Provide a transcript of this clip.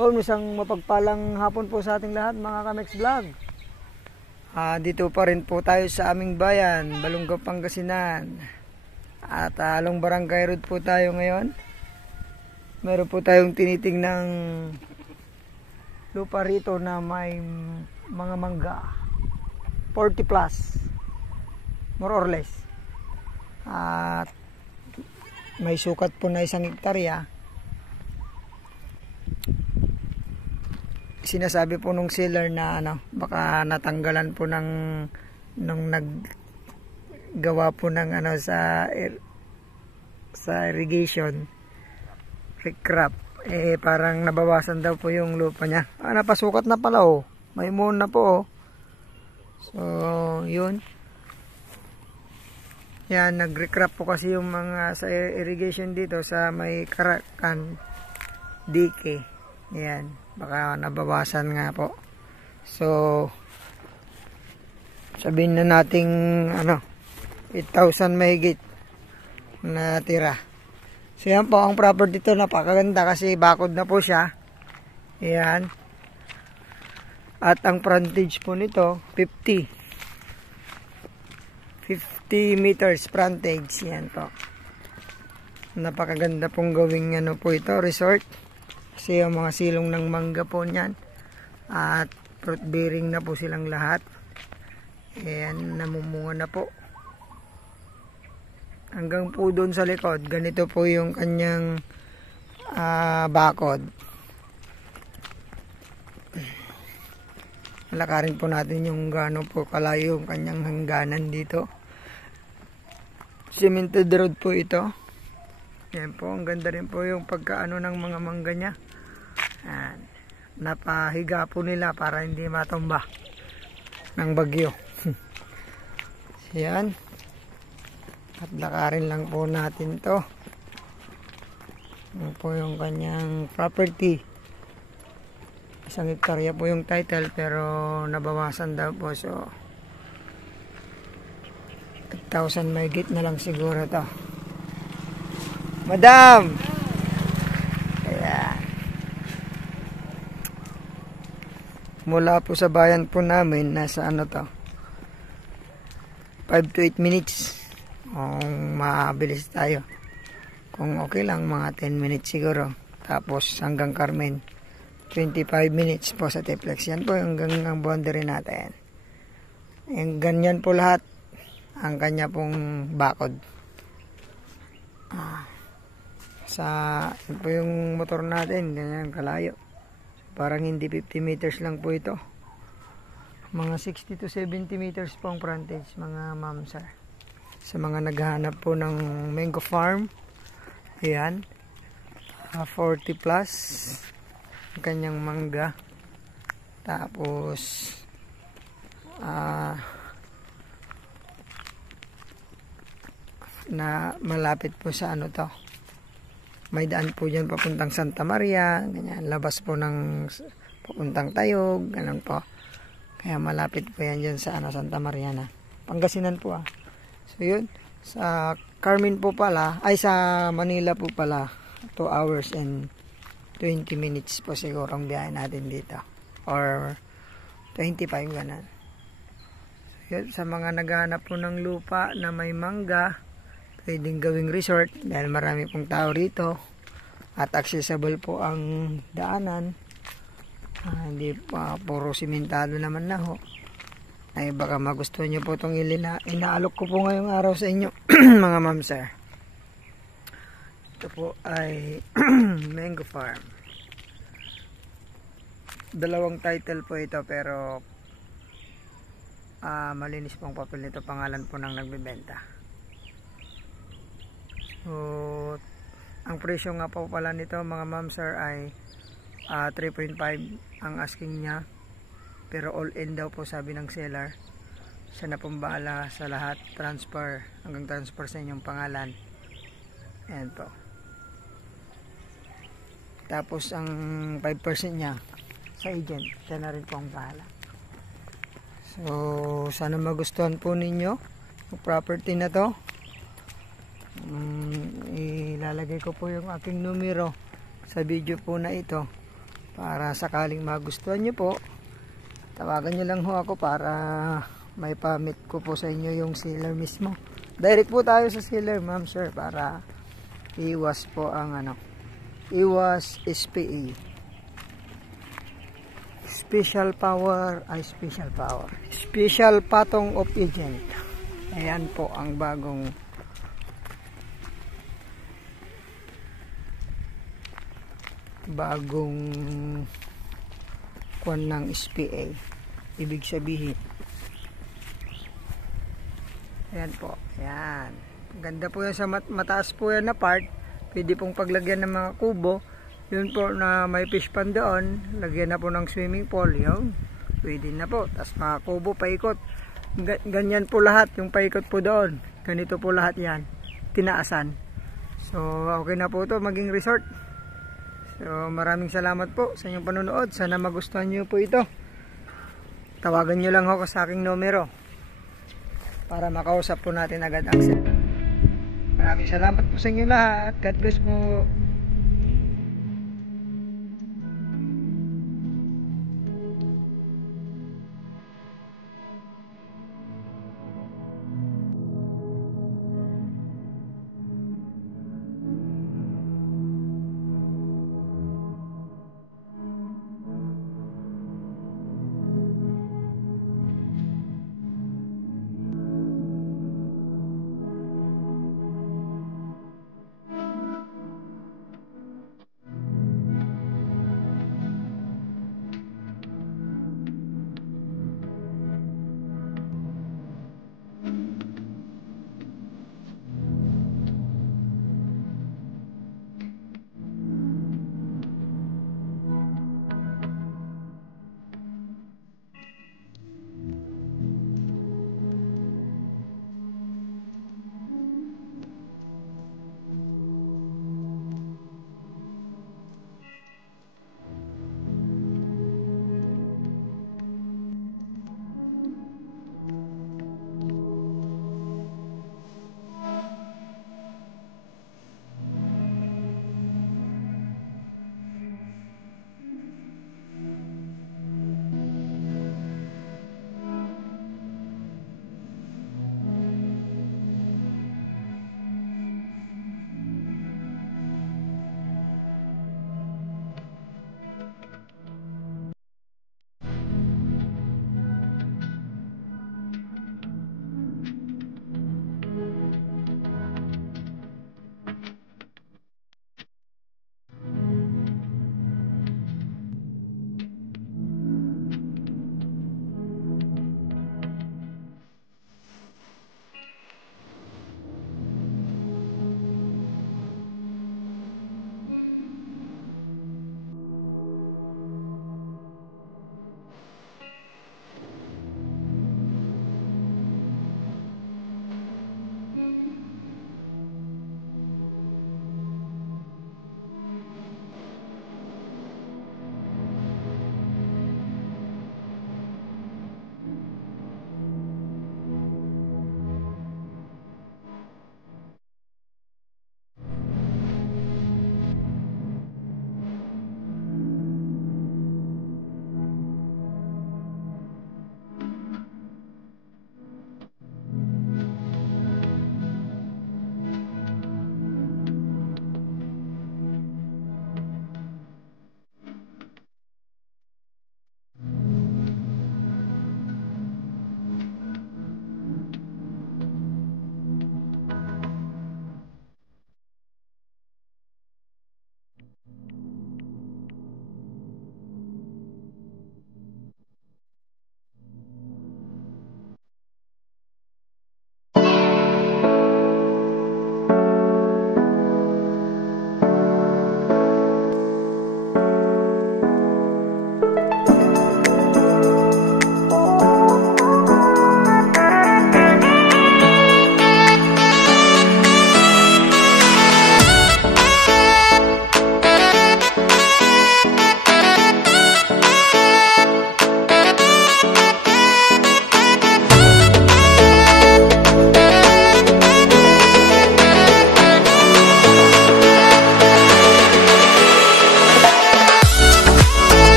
Isang mapagpalang hapon po sa ating lahat mga Kamex Vlog. Dito pa rin po tayo sa aming bayan, Balonga, Pangasinan. At along Barangay Road po tayo ngayon. Meron po tayong tinitingnang lupa rito na may mga mangga 40 plus, more or less. At may sukat po na 1 hektarya. Sinasabi po nung seller na baka natanggalan po nung naggawa po ng sa irrigation recrop, parang nabawasan daw po yung lupa niya. Napasukat na pala, may moon na po. So yun, yan, nag-recrop po kasi yung mga sa irrigation dito sa may Karakan dike. Yan, baka nabawasan nga po. So sabihin na nating 8,000 mahigit na tira. So yan po ang property dito, napakaganda kasi bakod na po siya. Yan. At ang frontage po nito 50 meters frontage. Yan po. Napakaganda pong gawing po ito, resort. Kasi yung mga silong ng mangga po niyan at fruit bearing na po silang lahat. Ayan, namumunga na po. Hanggang po doon sa likod, ganito po yung kanyang bakod. Malakarin po natin yung gaano po kalayo yung kanyang hangganan dito. Cemented road po ito. Yan po, ang ganda rin po yung pagkaano ng mga mangga niya. Yan. Napahiga po nila para hindi matumba ng bagyo. Yan. At lakarin lang po natin to. Yan po yung kanyang property. 1 hektarya po yung title pero nabawasan daw po. So 8,000 mahigit na lang siguro to. Madam! Ayan. Mula po sa bayan po namin, nasa 5 to 8 minutes. Kung mabilis tayo. Kung okay lang, mga 10 minutes siguro. Tapos hanggang Carmen, 25 minutes po sa Tiplex. Yan po yung hanggang boundary natin. Yung ganyan po lahat ang kanya pong bakod. Yun po yung motor natin, ganyan kalayo. Parang hindi 50 meters lang po ito. Mga 60 to 70 meters po ang frontage, mga ma'am sir. Sa mga naghahanap po ng mango farm, ayan, 40 plus ang kanyang mangga. Tapos na malapit po sa to. May daan po dyan papuntang Santa Maria, ganyan, labas po ng papuntang Tayog, ganun po. Kaya malapit po yan dyan sa Santa Maria na. Pangasinan po So yun, sa Carmen po pala, sa Manila po pala, 2 hours and 20 minutes po siguro ang biyahe natin dito. Or 25 ganun. So yun, sa mga naghahanap po ng lupa na may mangga, pwedeng gawing resort dahil marami pong tao rito at accessible po ang daanan. Hindi pa puro simentado naman na ay baka magustuhan nyo po itong inaalok ko po ngayong araw sa inyo mga ma'am sir. Ito po ay mango farm. 2 title po ito pero malinis pong papel nito, pangalan po ng nagbebenta. So, ang presyo nga po pala nito mga ma'am sir ay 3.5 ang asking niya, pero all in daw po sabi ng seller. Siya na pong bahala sa lahat, transfer, hanggang transfer sa inyong pangalan. Ayan po. Tapos ang 5% niya sa agent, siya na rin po ang bahala. So sana magustuhan po ninyo yung property na to. Ilalagay ko po yung aking numero sa video po na ito para sakaling magustuhan nyo po, tawagan nyo lang ho ako para may pamit ko po sa inyo yung sealer mismo. Direct po tayo sa sealer, ma'am sir, para iwas po ang iwas SPA. Special Patong of Agent. Ayan po ang bagong kuwan ng SPA. Ibig sabihin, ayan po, ayan. Ganda po yan sa mataas po yan na part. Pwede pong paglagyan ng mga kubo. Yun po na may fish pan doon, lagyan na po ng swimming pool. Yun, pwede na po. Tapos mga kubo paikot. Ganyan po lahat, yung paikot po doon. Ganito po lahat yan, tinaasan. So okay na po to maging resort. So maraming salamat po sa inyong panonood. Sana magustuhan nyo po ito. Tawagan nyo lang ako sa aking numero para makausap po natin agad ang set. Maraming salamat po sa inyo lahat. God bless po.